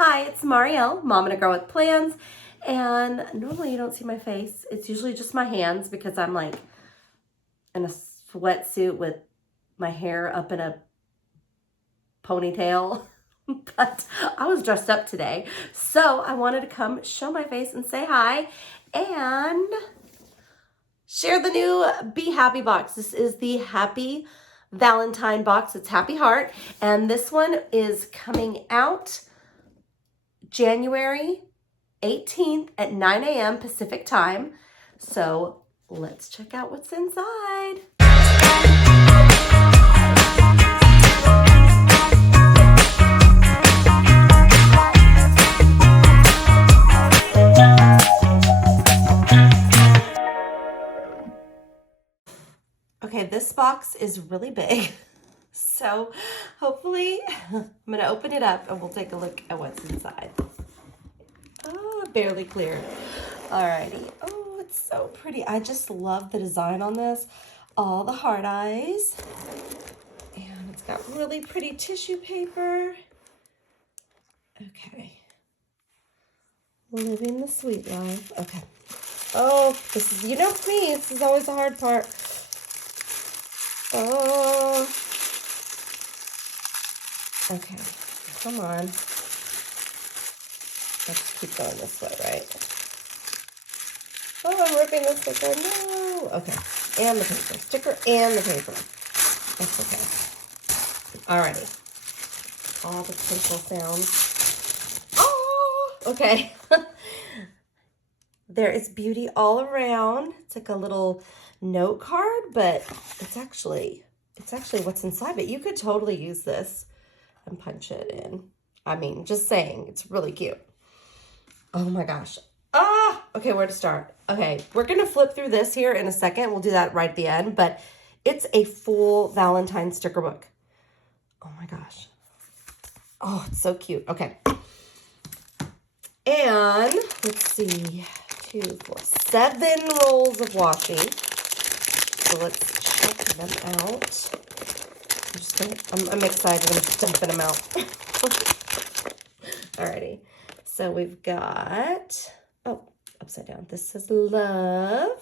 Hi, it's Marielle, Mom and a Girl with Plans, and normally you don't see my face. It's usually just my hands because I'm like in a sweatsuit with my hair up in a ponytail, but I was dressed up today, so I wanted to come show my face and say hi and share the new Be Happy box. This is the Happy Valentine box. It's Happy Heart, and this one is coming out January 18th at 9 a.m. Pacific time. So let's check out what's inside. Okay, this box is really big. So hopefully I'm gonna open it up and we'll take a look at what's inside. Oh, barely cleared. Alrighty. Oh, it's so pretty. I just love the design on this. All the heart eyes. And it's got really pretty tissue paper. Okay. Living the sweet life. Okay. Oh, this is, you know me, this is always the hard part. Oh. Okay. Come on. Let's keep going this way, right? Oh, I'm ripping the sticker. No. Okay. And the paper. Sticker and the paper. That's okay. Alrighty. All the tinkle sounds. Oh! Okay. There is beauty all around. It's like a little note card, but it's actually what's inside. But you could totally use this and punch it in. I mean, just saying, it's really cute. Oh my gosh. Ah! Okay, where to start? Okay, we're gonna flip through this here in a second. We'll do that right at the end, but it's a full Valentine sticker book. Oh my gosh. Oh, it's so cute. Okay. And let's see, 2, 4, 7 rolls of washi. So let's check them out. I'm excited. I'm dumping them out. Alrighty. So we've got, oh, upside down. This says love.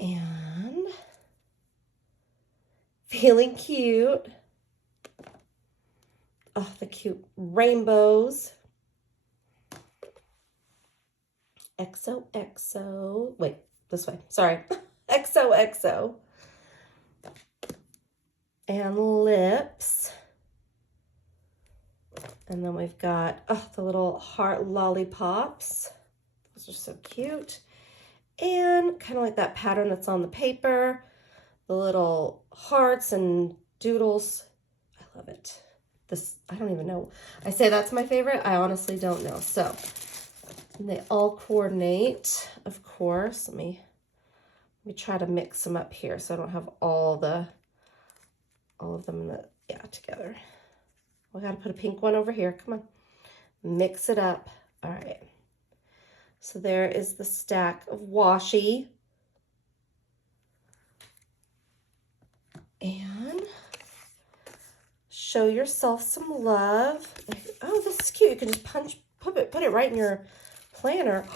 And feeling cute. Oh, the cute rainbows. XOXO. Wait, this way. Sorry. XOXO. And lips. And then we've got, oh, the little heart lollipops. Those are so cute. And kind of like that pattern that's on the paper. The little hearts and doodles. I love it. This, I don't even know. I say that's my favorite. I honestly don't know. So, and they all coordinate, of course. Let me try to mix them up here so I don't have all of them together. We got to put a pink one over here. Come on. Mix it up. All right. So there is the stack of washi. And show yourself some love. Oh, this is cute. You can just put it right in your planner.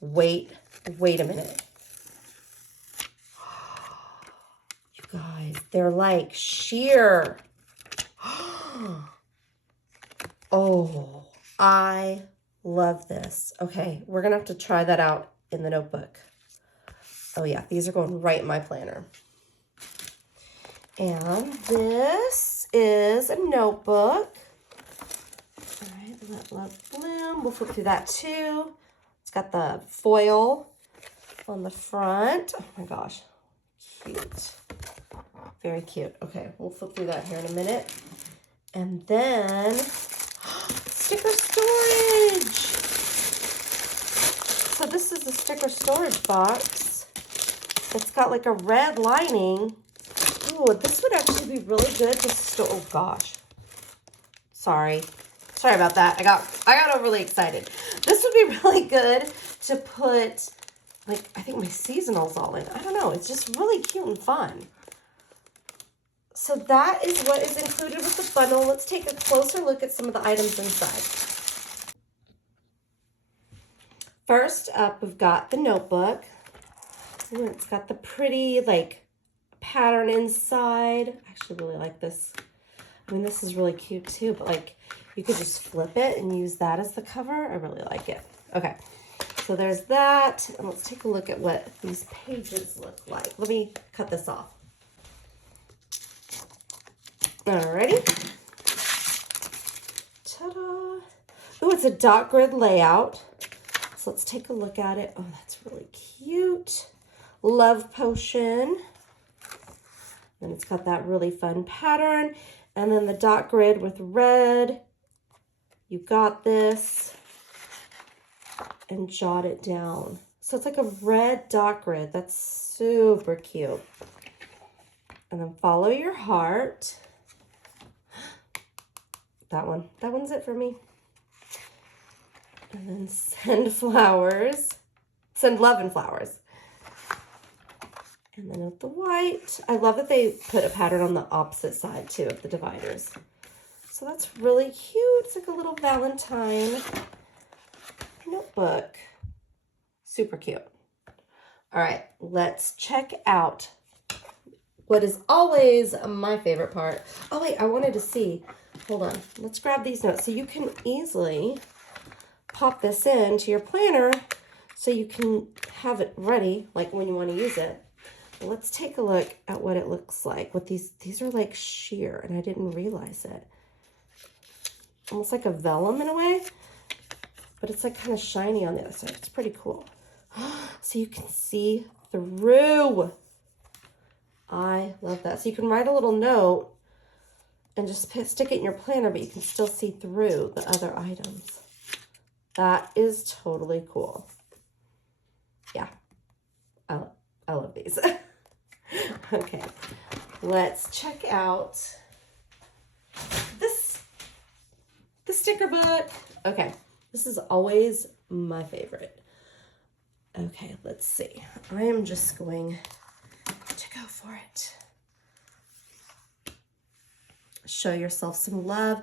Wait a minute. You guys, they're like sheer. Oh, I love this. Okay, we're gonna have to try that out in the notebook. Oh yeah, these are going right in my planner. And this is a notebook. All right, Let Love Bloom. We'll flip through that too. It's got the foil on the front. Oh my gosh, cute. Very cute. Okay, we'll flip through that here in a minute. And then sticker storage. So this is the sticker storage box. It's got like a red lining. Ooh, this would actually be really good to store. Oh gosh. Sorry about that. I got overly excited. This would be really good to put, like, I think my seasonals all in. I don't know. It's just really cute and fun. So that is what is included with the bundle. Let's take a closer look at some of the items inside. First up, we've got the notebook. Ooh, it's got the pretty like pattern inside. I actually really like this. I mean, this is really cute too, but like you could just flip it and use that as the cover. I really like it. Okay, so there's that. And let's take a look at what these pages look like. Let me cut this off. Alrighty. Ta-da. Oh, it's a dot grid layout. So let's take a look at it. Oh, that's really cute. Love potion. And it's got that really fun pattern. And then the dot grid with red. You got this. And jot it down. So it's like a red dot grid. That's super cute. And then follow your heart. That one's it for me. And then send flowers. Send love and flowers. And then with the white, I love that they put a pattern on the opposite side too of the dividers. So that's really cute. It's like a little Valentine notebook. Super cute. All right, let's check out what is always my favorite part. Oh wait, I wanted to see. Hold on. Let's grab these notes. So you can easily pop this into your planner so you can have it ready like when you want to use it. Let's take a look at what it looks like. What these are like sheer, and I didn't realize it. Almost like a vellum in a way, but it's like kind of shiny on the other side. It's pretty cool. So you can see through. I love that. So you can write a little note and just stick it in your planner, but you can still see through the other items. That is totally cool. Yeah, I love these. Okay, let's check out the sticker book. Okay, this is always my favorite. Okay, let's see. I am just going to go for it. Show yourself some love.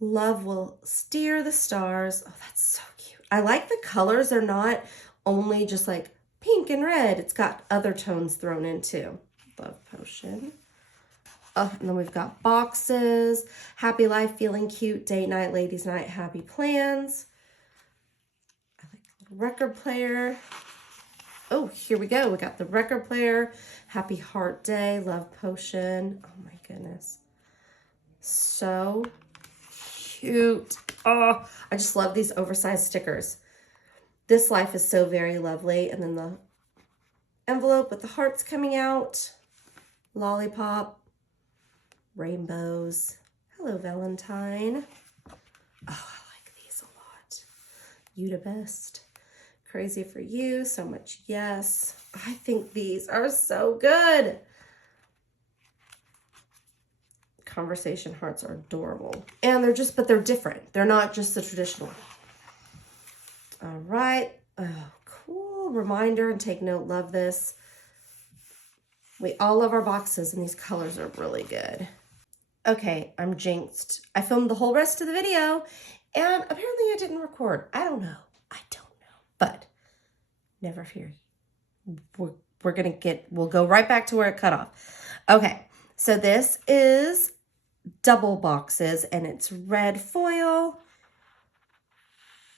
Love will steer the stars. Oh, that's so cute. I like the colors. They're not only just like pink and red. It's got other tones thrown in too. Love potion. Oh, and then we've got boxes. Happy life, feeling cute, date night, ladies night, happy plans. I like the record player. Oh, here we go. We got the record player. Happy heart day, love potion. Oh my goodness. So cute. Oh, I just love these oversized stickers. This life is so very lovely. And then the envelope with the hearts coming out. Lollipop. Rainbows. Hello, Valentine. Oh, I like these a lot. You the best. Crazy for you. So much yes. I think these are so good. Conversation hearts are adorable. And but they're different. They're not just the traditional. All right. Oh, cool. Reminder and take note. Love this. We all love our boxes, and these colors are really good. Okay, I'm jinxed. I filmed the whole rest of the video, and apparently I didn't record. I don't know. But never fear. We'll go right back to where it cut off. Okay, so this is double boxes, and it's red foil.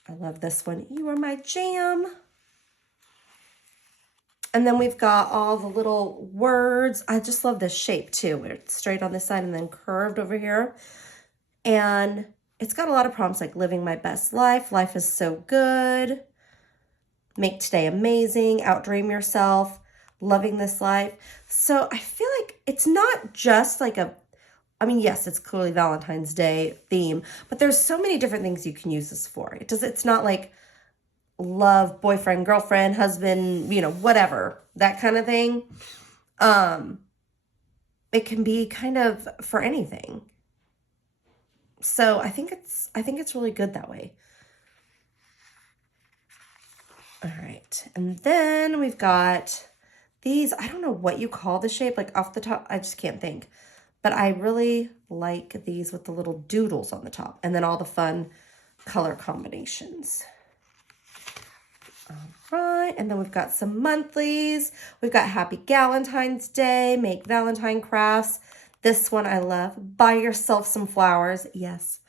I love this one. You are my jam. And then we've got all the little words. I just love this shape too, where it's straight on this side and then curved over here. And it's got a lot of prompts like living my best life. Life is so good. Make today amazing. Outdream yourself. Loving this life. So I feel like it's not just like I mean, yes, it's clearly Valentine's Day theme, but there's so many different things you can use this for. It's not like love, boyfriend, girlfriend, husband, whatever, that kind of thing. It can be kind of for anything. So I think it's really good that way. All right. And then we've got These, I don't know what you call the shape, like off the top, I just can't think. But I really like these with the little doodles on the top and then all the fun color combinations. All right, and then we've got some monthlies. We've got Happy Valentine's Day, Make Valentine Crafts. This one I love. Buy yourself some flowers. Yes,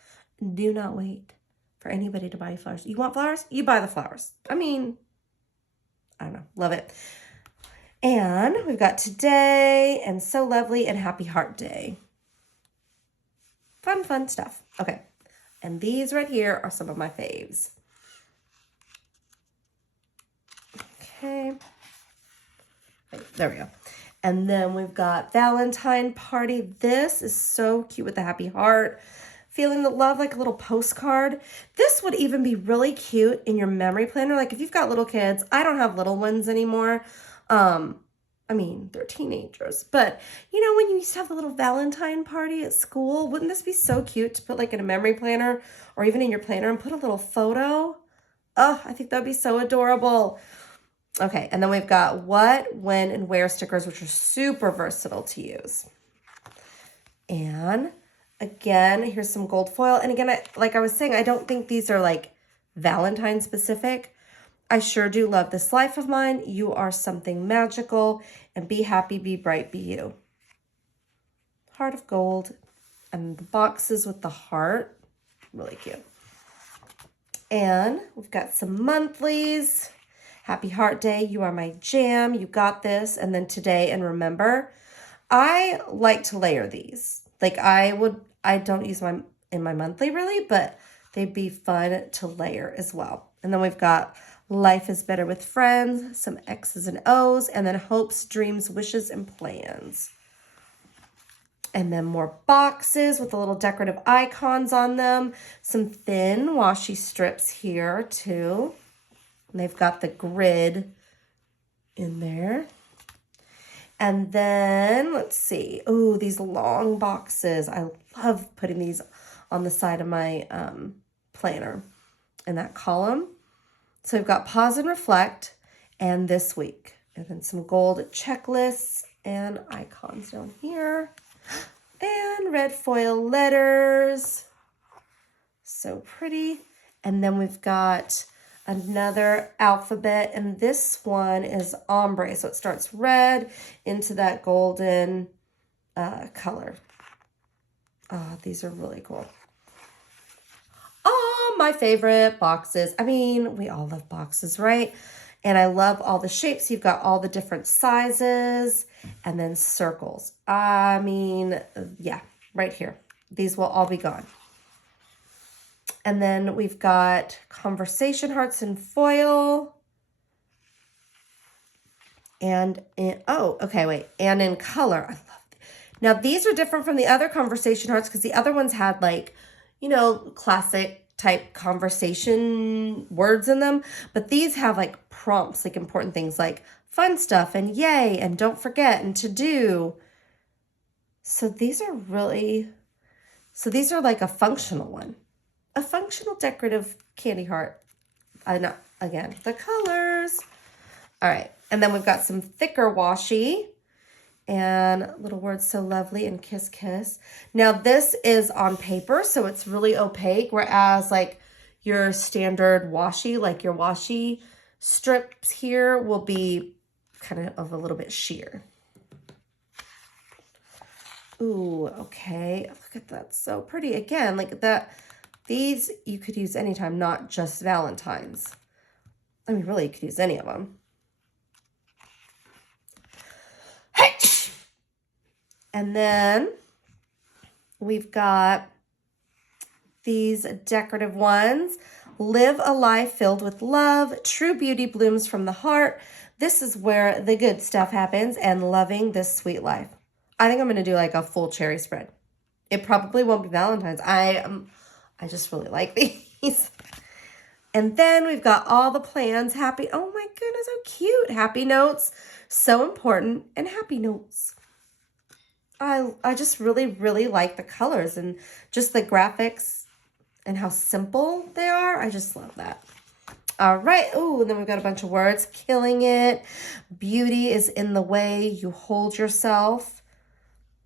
do not wait for anybody to buy you flowers. You want flowers? You buy the flowers. I mean, I don't know, love it. And we've got Today and So Lovely and Happy Heart Day. Fun, fun stuff. Okay, and these right here are some of my faves. Okay, there we go. And then we've got Valentine Party. This is so cute with the happy heart. Feeling the love like a little postcard. This would even be really cute in your memory planner. Like if you've got little kids, I don't have little ones anymore. I mean, they're teenagers, but you know, when you used to have the little Valentine party at school, wouldn't this be so cute to put like in a memory planner or even in your planner and put a little photo? Oh, I think that'd be so adorable. Okay, and then we've got what, when, and where stickers, which are super versatile to use. And again, here's some gold foil. And again, like I was saying, I don't think these are like Valentine specific. I sure do love this life of mine. You are something magical, and be happy, be bright, be you. Heart of gold, and the boxes with the heart, really cute. And we've got some monthlies. Happy Heart Day, You Are My Jam, You Got This, and then Today and Remember. I like to layer these. Like I don't use my in my monthly really, but they'd be fun to layer as well. And then we've got Life is Better with Friends, some X's and O's, and then Hopes, Dreams, Wishes, and Plans. And then more boxes with the little decorative icons on them. Some thin washi strips here too. And they've got the grid in there. And then, let's see. Oh, these long boxes. I love putting these on the side of my planner in that column. So we've got Pause and Reflect and This Week. And then some gold checklists and icons down here. And red foil letters. So pretty. And then we've got another alphabet, and this one is ombre, so it starts red into that golden color. Oh, these are really cool. Oh, my favorite boxes. I mean, we all love boxes, right? And I love all the shapes. You've got all the different sizes and then circles. I mean, yeah, right here. These will all be gone. And then we've got conversation hearts in foil. And in, oh, okay, wait. And in color. I love it. Now, these are different from the other conversation hearts because the other ones had like, you know, classic type conversation words in them. But these have like prompts, like important things like fun stuff and yay and don't forget and to do. So these are really, so these are like a functional one. A functional decorative candy heart. I know, again, the colors. All right, and then we've got some thicker washi and little words So Lovely and Kiss Kiss. Now this is on paper, so it's really opaque, whereas like your standard washi, like your washi strips here will be kind of a little bit sheer. Ooh, okay, look at that, so pretty. Again, like that. These you could use anytime, not just Valentine's. I mean, really, you could use any of them. And then we've got these decorative ones. Live a life filled with love. True beauty blooms from the heart. This is where the good stuff happens and loving this sweet life. I think I'm going to do like a full cherry spread. It probably won't be Valentine's. I just really like these. And then we've got all the plans. Happy, oh my goodness, how cute. Happy notes, so important, and happy notes. I just really, really like the colors and just the graphics and how simple they are. I just love that. All right. Oh, and then we've got a bunch of words. Killing it. Beauty is in the way you hold yourself.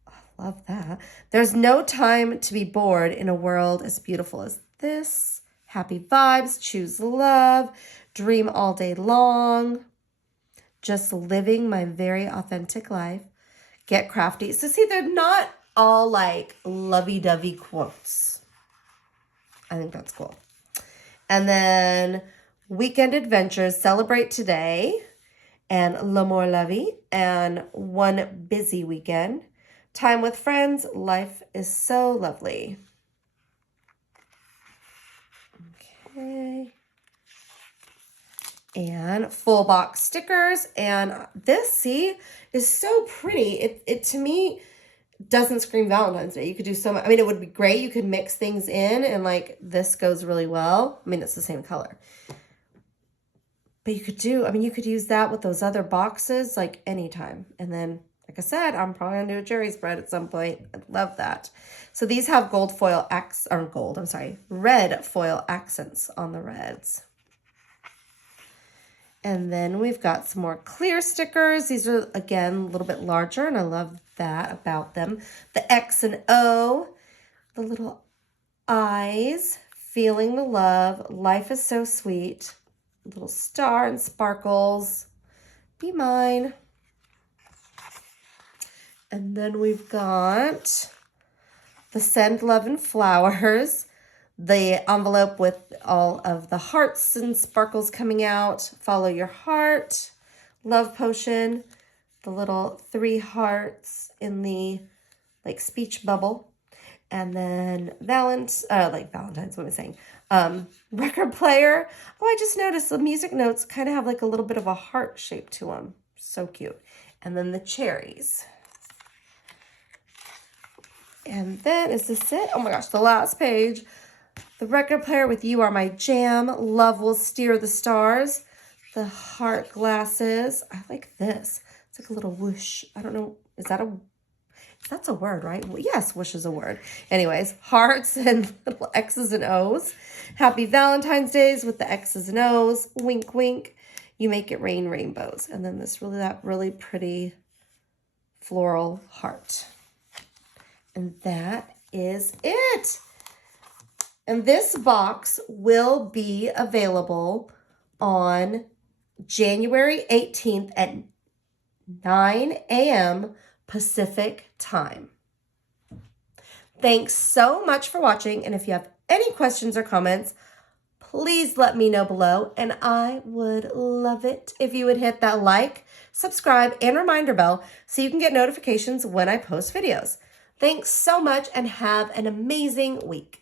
I love that. There's no time to be bored in a world as beautiful as this. Happy vibes. Choose love. Dream all day long. Just living my very authentic life. Get crafty. So see, they're not all like lovey-dovey quotes. I think that's cool. And then weekend adventures, celebrate today, and l'amour la vie, and one busy weekend. Time with friends, life is so lovely. Okay. And full box stickers. And this, see, is so pretty. It to me doesn't scream Valentine's Day. You could do so much. I mean, it would be great. You could mix things in and like this goes really well. I mean, it's the same color. But you could do, I mean, you could use that with those other boxes like anytime. And then, like I said, I'm probably going to do a cherry spread at some point. I love that. So these have red foil accents on the reds. And then we've got some more clear stickers. These are, again, a little bit larger, and I love that about them. The X and O, the little eyes, feeling the love. Life is so sweet. A little star and sparkles. Be mine. And then we've got the Send Love and Flowers. The envelope with all of the hearts and sparkles coming out. Follow your heart. Love potion. The little 3 hearts in the like speech bubble. And then Valentines, what am I saying? Record player. Oh, I just noticed the music notes kind of have like a little bit of a heart shape to them. So cute. And then the cherries. And then, is this it? Oh my gosh, the last page. The record player with You Are My Jam. Love Will Steer the Stars. The heart glasses. I like this. It's like a little whoosh. I don't know. That's a word, right? Well, yes, whoosh is a word. Anyways, hearts and little X's and O's. Happy Valentine's Days with the X's and O's. Wink, wink. You make it rain rainbows. And then that really pretty floral heart. And that is it. And this box will be available on January 18th at 9 a.m. Pacific time. Thanks so much for watching. And if you have any questions or comments, please let me know below. And I would love it if you would hit that like, subscribe, and reminder bell so you can get notifications when I post videos. Thanks so much and have an amazing week.